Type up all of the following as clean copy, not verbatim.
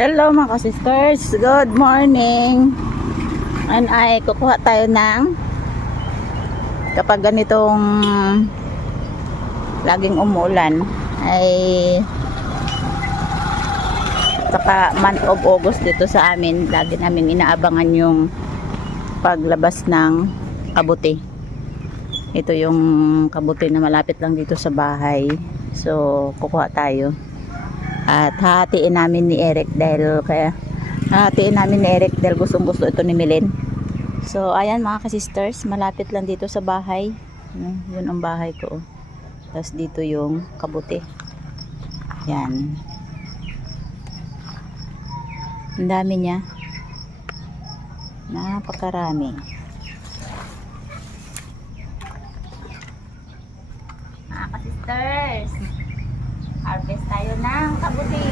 Hello mga sisters, good morning. And ay kukuha tayo ng kapag ganitong laging umulan ay saka month of August dito sa amin, lagi namin inaabangan yung paglabas ng kabuti. Ito yung kabuti na malapit lang dito sa bahay, so kukuha tayo at hahatiin namin ni Eric dahil gustong gusto ito ni Milen. So ayan mga ka-sisters, malapit lang dito sa bahay. Yun ang bahay ko. Tapos dito yung kabuti. Yan. Ang dami niya. Napakarami. Mga ka-sisters, harvest tayo ng kabuti.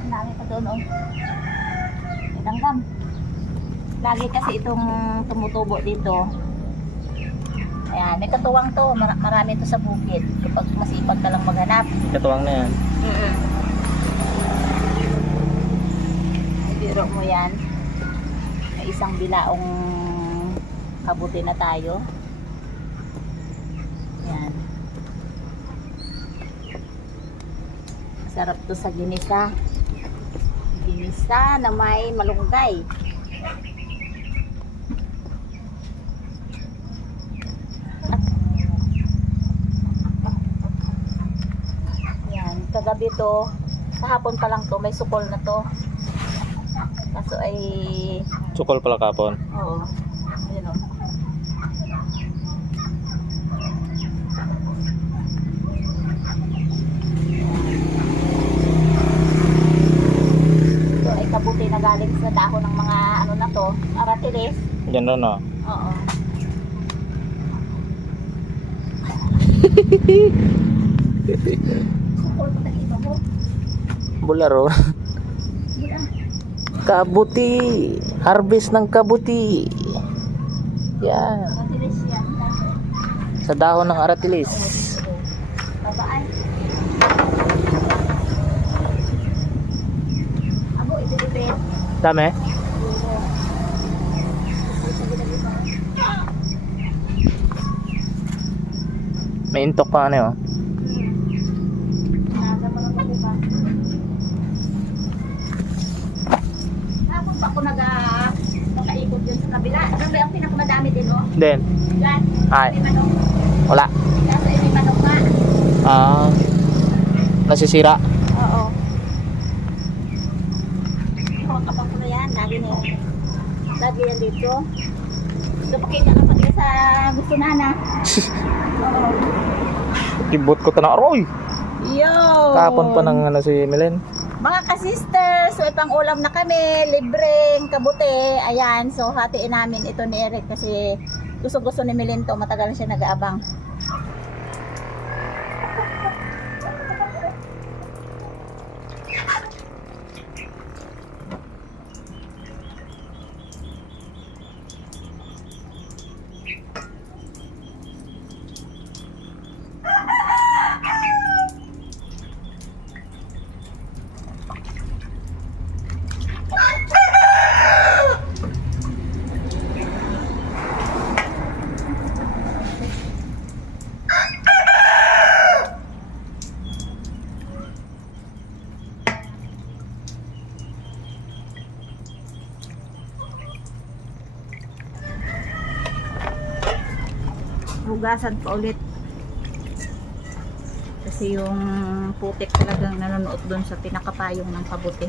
Ang dami pa doon, oh. May langgam. Lagi kasi itong tumutubo dito. Ayan, may katuwang to. Marami to sa bukid. Kapag masipag ka lang maghanap. Katuwang na yan. Ibiro mo yan. May isang bilaong kabuti na tayo. Yan. Sarap to sa ginisa. Ginisa na may malunggay. Yan. Kagabi to, kahapon pa lang to, may sukol na to. Kaso ay... Sukol pala kapon. Oo. Ayun o. Ito ay kabuti na galing sa dahon ng mga ano na to, aratilis. Yan ron, oh. Oo. Sukol pa tayo iba mo. Bularo. Kabuti. Harvest ng kabuti. Yan. Aratilis yan. Sa dahon ng aratilis. Babaan. Abo, ito dipin. Dami? May intok pa ano, oh. Nasa pa lang ako ba? Tapos ako nakaikot yun sa kabila. Grabe ang pinakamadami din, oh. Then, Yan. ay, May manok. wala. Kaso may manok nga. Nasisira. Oo. Kapag ko na yan. Lagi na yan. Lagi yan dito. Ito pakita ka pati sa gusto na na. Oo. Kibot ko na aroy. Yo! Kapon pa ng ano si Milen. Mga ka-sisters, so ipang ulam na kami, libreng kabuti. Ayan, so hatiin namin ito ni Eric kasi gusto ni Milen to, matagal na siya nag-aabang. Hugasan pa ulit kasi yung putik talagang nanonood doon sa pinakapayong ng kabuti.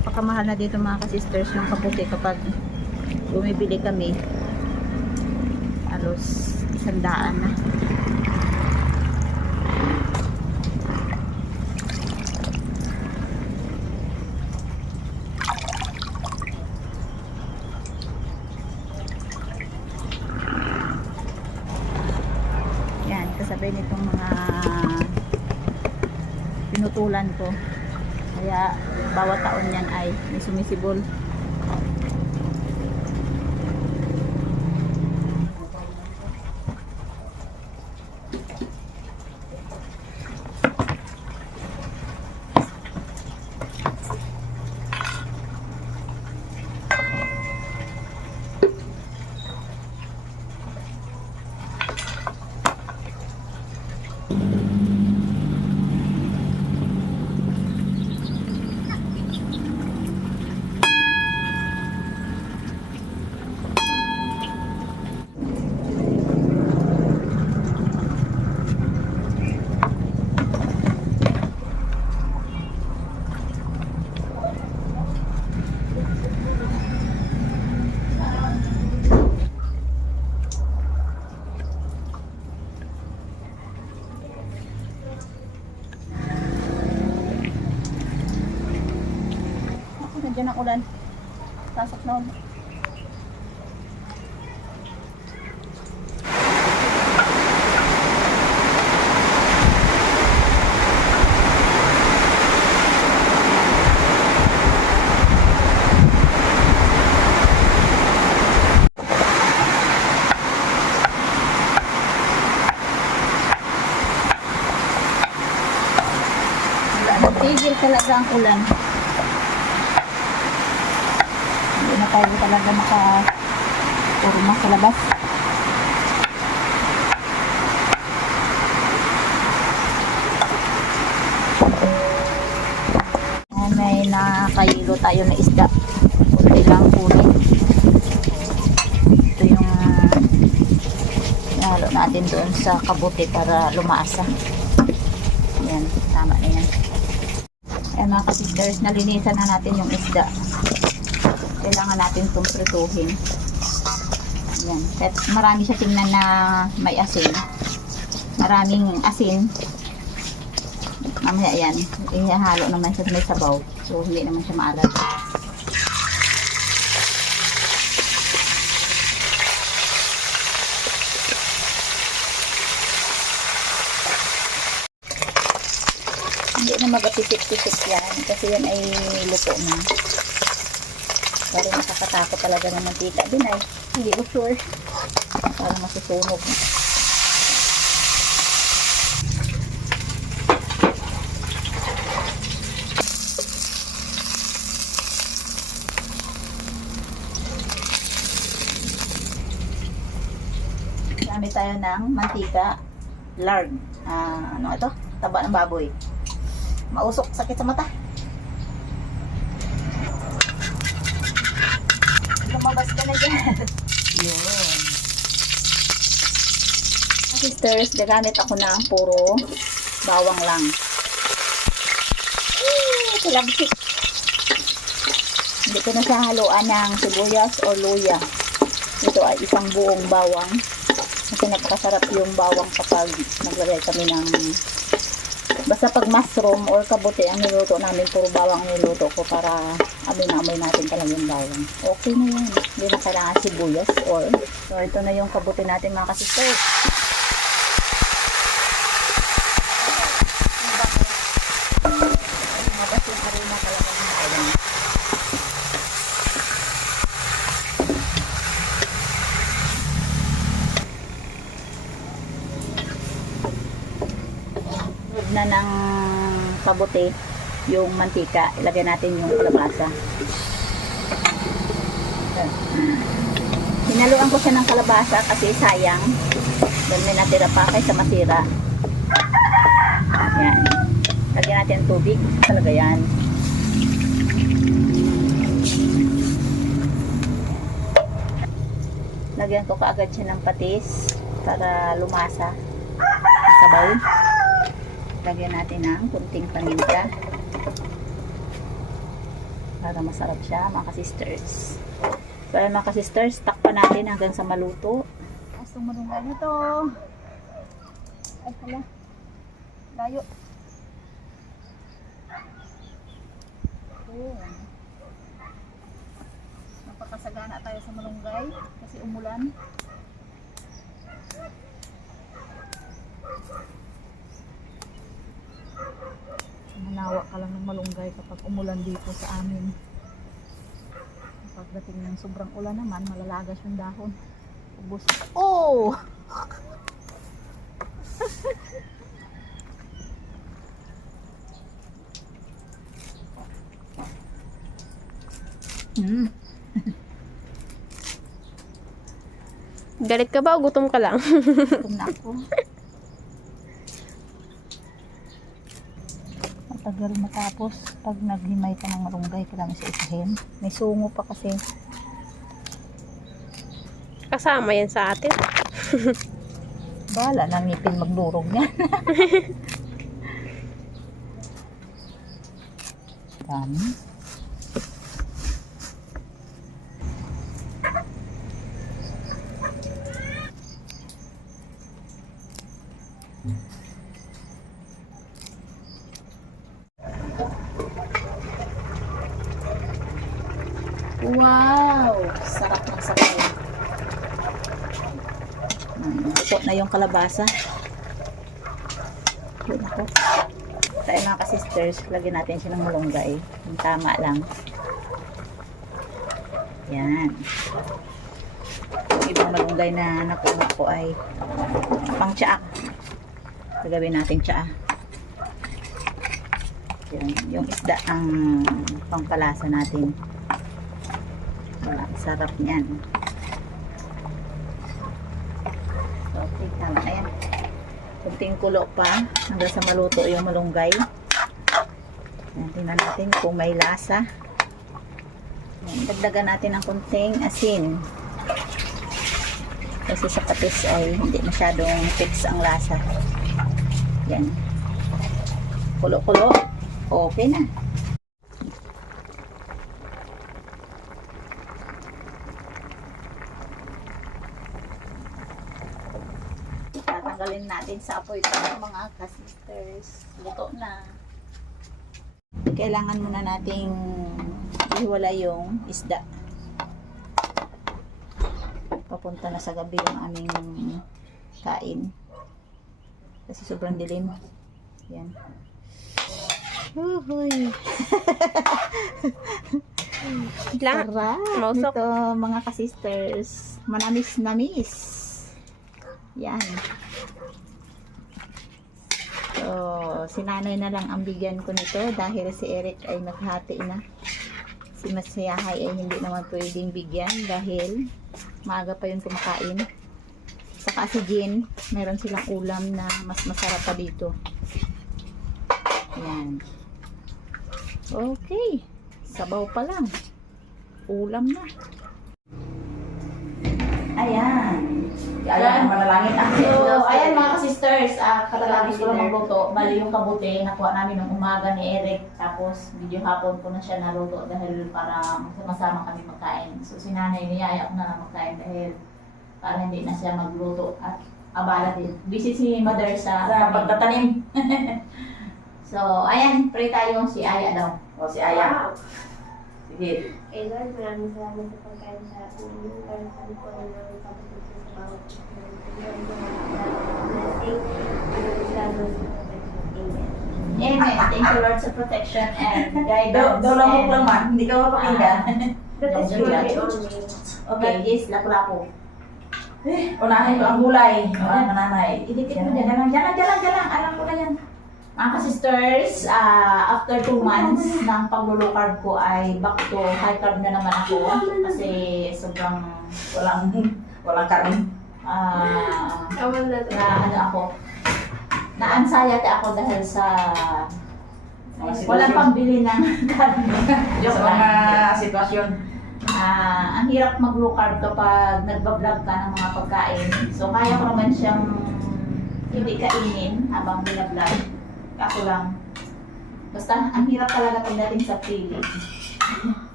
Napakamahal na dito mga ka-sisters ng kabuti kapag bumibili kami, halos 100 na. Kasabay nitong mga pinutulan ko, kaya bawat taon yan ay may sumisibol. Ako, nandiyan ang ulan. Pasok na ulan. Tigil talaga ang ulan. Hindi na tayo talaga maka-urma sa labas. May nakayilo tayo na isda. Kunti lang kunin. Ito yung halo natin doon sa kabuti para lumaasa. Yan, tama na yan. Ayan mga ka-sisters, nalinisan na natin yung isda. Kailangan natin itong prituhin. Ayan. Kahit marami siya tingnan na may asin. Maraming asin. Mamaya yan, ihahalo naman siya sa may sabaw. So, hindi naman siya maalat. Hindi na magapisik-pisik yan kasi yan ay luto na. Pero nakakatakot talaga ng mantika din ay. Hindi ko sure. Parang masusunog. Gamit tayo ng mantika. Lard. Ano ito? Taba ng baboy. Mausok, sakit sa mata. Lumabas ka na dyan. Yun. Sisters, gagamit ako ng puro bawang lang. Talabsik. Hindi ko na siya haluan ng sibuyas o luya. Ito ay isang buong bawang. Kasi napakasarap yung bawang kapag naglagay kami ng basta pag mushroom or kabuti ang niluto namin, puro bawang ang niluto ko para amoy na amoy natin talaga yung bawang. Okay na yan. Hindi na kailangan sibuyas or so ito na yung kabuti natin mga kasister. Mabas yung aroma talaga ng bawang. Na ng kabuti yung mantika, ilagay natin yung kalabasa. Hinaluan ko siya ng kalabasa kasi sayang dahil may natira pa kaysa masira. Yan, lagyan natin ng tubig talaga yan. Lagyan ko kaagad siya ng patis para lumasa sa bowl. Lagyan natin ng kunting paminta para masarap siya mga ka-sisters. So ayun mga ka-sisters, takpan natin hanggang sa maluto. Asong malunggay na to. Ay hala, layo. Napakasagana tayo sa malunggay kasi umulan. Manawa ka lang ng malunggay kapag umulan dito sa amin. Pagdating ng sobrang ulan naman, malalagas yung dahon. Ubos. Oh! Galit ka ba o gutom ka lang? Gutom na ako. tagal matapos. Pag naghimay ka ng malunggay, kailangan isa-isahin. May sungo pa kasi. Kasama yan sa atin. Bahala ng ngipin magdurog niya. Dami. Wow! Sarap ng sakay. Ito na yung kalabasa. Yun ako. Tayo mga ka-sisters, lagyan natin siya ng malunggay. Yung tama lang. Yan. Yung ibang malunggay na nakuha ko ay pang tsaa. Gagawin natin tsaa. Yan. Yung isda ang pangpalasa natin. Ang sarap niyan. Okay, tama na yan. Kunting kulo pa hanggang sa maluto yung malunggay. Tingnan natin kung may lasa. Yan, dagdagan natin ng kunting asin. Kasi sa patis ay hindi masyadong fix ang lasa. Yan. Kulo-kulo. Okay na. Tatanggalin natin sa apoy ito mga ka-sisters. Luto na. Kailangan muna nating ihiwala yung isda. Papunta na sa gabi yung aming kain. Kasi sobrang dilim. Yan. Uhuy. Lang. Sarap Mausok. nito mga ka-sisters. Manamis-namis. Yan. So, si nanay na lang ang bigyan ko nito dahil si Eric ay naghati na. Si Masiyahay ay hindi naman pwedeng bigyan dahil maaga pa yung kumakain. Saka si Jean, meron silang ulam na mas masarap pa dito. Yan. Okay. Sabaw pa lang. Ulam na. Ayan. Ayan, manalangin ako. So, ayan mga sisters, katalagis ko lang magluto. Bali yung kabuti, nakuha namin ng umaga ni Eric. Tapos, video hapon ko na siya naluto dahil para masama kami magkain. So, si nanay niyaya ko na lang magkain dahil para hindi na siya magluto at abala din. Busy si mother sa pagtatanim. So, ayan, pray tayo si Aya daw. O, si Aya. Sige. Eh Lord, maraming salamat sa pagkain sa atin. Karanasan ko ng kapatid sa bawat blessing. Salamat sa pagkain. Amen. Thank you Lord sa protection and guidance. Daw lang lang man, hindi ka mapakinggan. That is Jojo, your Jojo. name. Okay, is lapu-lapu. Unahin ko ang gulay. Ang nanay. Idikit mo dyan. Diyan lang. Alam ko na yan. Mga ka-sisters, after 2 months ng paglulucarb ko ay back to high carb na naman ako. Kasi sobrang Walang kanin. Tama na to. Na-anxiety ako dahil sa Mga sitwasyon. walang pambili ng karne. Sa mga sitwasyon. Ang hirap mag-low carb kapag nagbablog ka ng mga pagkain. So, kaya ko naman siyang hindi kainin habang binablog. Ako lang. Basta, ang hirap talaga pagdating sa feeling.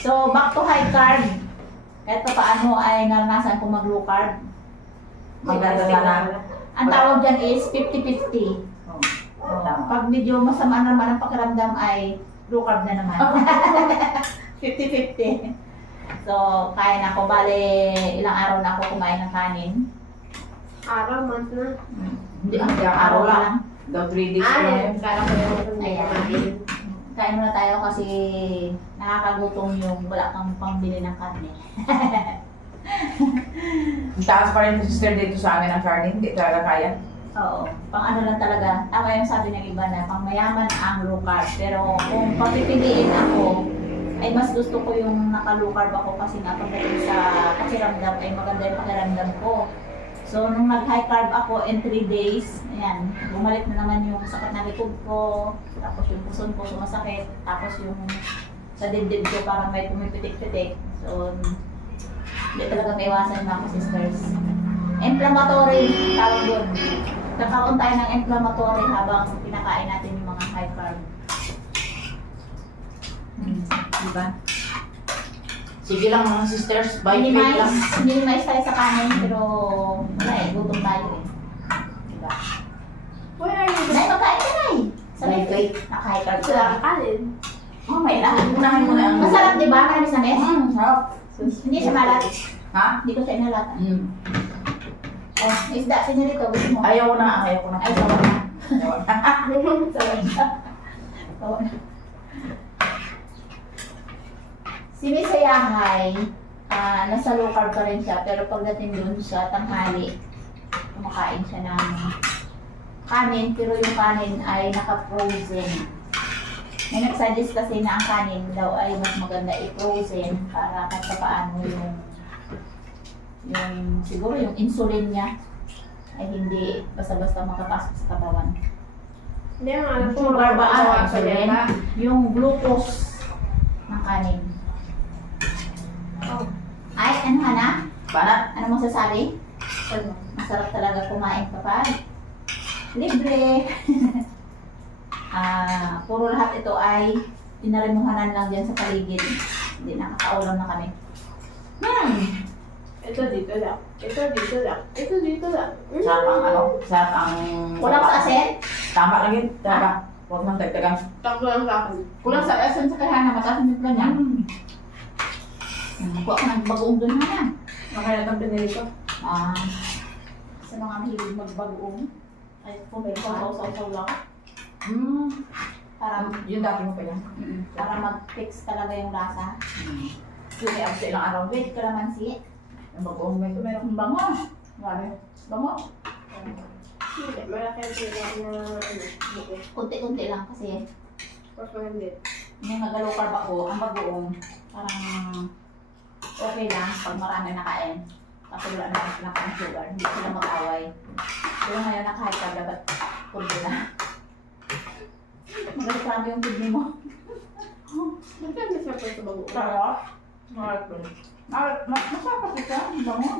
So, back to high carb. Kahit pa paano ay naranasan ko mag-low carb. Magdadala na. Ang tawag dyan is 50-50. Pag medyo masama naman ang pakiramdam ay low carb na naman. 50-50. So, kaya na ako. Bale, ilang araw na ako kumain ng kanin. Araw, month na. Hindi, araw lang. Daw 3 days Ah, na yan. yun. Kala ko yung Ayan. Kain muna tayo kasi nakakagutom yung wala kang pambili ng karne. Ang taas pa rin ng sister dito sa amin ang karne. Hindi talaga kaya. Oo. Pang ano lang talaga. Tama yung sabi ng iba na pang mayaman ang low carb. Pero kung papipiliin ako, ay mas gusto ko yung naka-low carb ako kasi nga pagdating sa pakiramdam ay maganda yung pakiramdam ko. So, nung nag-high carb ako in 3 days, ayan, bumalik na naman yung sakit na likod ko, tapos yung puson ko sumasakit, tapos yung sa dibdib ko parang may pumipitik-pitik. So, hindi talaga maiwasan mga sisters. Inflammatory, tawag doon. Kakaroon tayo ng inflammatory habang pinakain natin yung mga high carb. Diba? Sige lang mga sisters, bye bye lang. Minimize tayo sa kanin, pero wala eh, gutom tayo eh. Diba? Where are you? Nay, magkain ka Nay! Bye bye. Naka-high carb Sa ka. kanin. Mamaya na, unahin mo na ang... Masarap diba? Marami sa mes? Sarap. Hindi siya malat. Ha? Hindi ko siya inalat. Oh, may isda siya nito. Gusto mo? Ayaw ko na, ayaw ko na. Ay, sawa na. Ayaw na. Sawa na. Sawa na. Si Miss Ayahay, nasa low carb pa rin siya, pero pagdating dun sa tanghali, kumakain siya ng kanin, pero yung kanin ay naka-frozen. May nag-suggest kasi na ang kanin daw ay mas maganda i-frozen para kahit paano yung siguro yung insulin niya ay hindi basta-basta makapasok sa katawan. Hindi, ang alam Yung ko, sugar ba ang sa insulin? dieta. Yung glucose ng kanin. Oh. Ay, ano na? Banat. Ano masasabi? Ano? Masarap talaga kumain kapag libre. Puro lahat ito ay pinarimuhanan lang dyan sa paligid. Hindi nakakaulam na kami. Ito dito lang. Ito dito lang. Ito dito lang. Sarap ang ano, sarap ang... Kulang sa asin? Tama lang yun, tama. Huwag nang dagdagan. Takbo lang sa akin. Kulang sa asin sa kahana. Mataas ang timpla niya. Kuha ko ng bagoong doon na yan. Makailan ang pinili ko. Sa mga mahilig magbagoong. Ay, kung may saw-saw lang. Para, Yun dati mo pa yan. para mag-fix talaga yung lasa. Yun ay sa ilang araw. Wait, kalamansi. Ang bagoong may Ang bango. Grabe. Bango. Hindi, malaki ang pinili na buko. Kunti-kunti lang kasi Tapos magandit. nung nag-low carb ako, ang bagoong parang okay lang pag marami nakain. Kasi wala naman sila pang sugar, hindi sila mag-away. Pero ngayon naka-high carb, dapat pulbo na. Magalit yung kidney mo. Maganda siya pa sa bago. Sarap. Masarap kasi siya. Ang bango.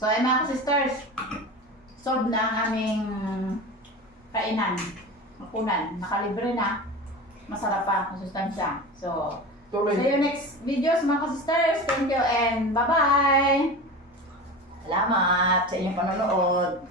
So, ay mga sisters, solved na ang aming kainan. Makunan. Nakalibre na. Masarap pa. Masustansya. So, see you next videos mga sisters. Thank you and bye-bye! Salamat sa inyong panonood.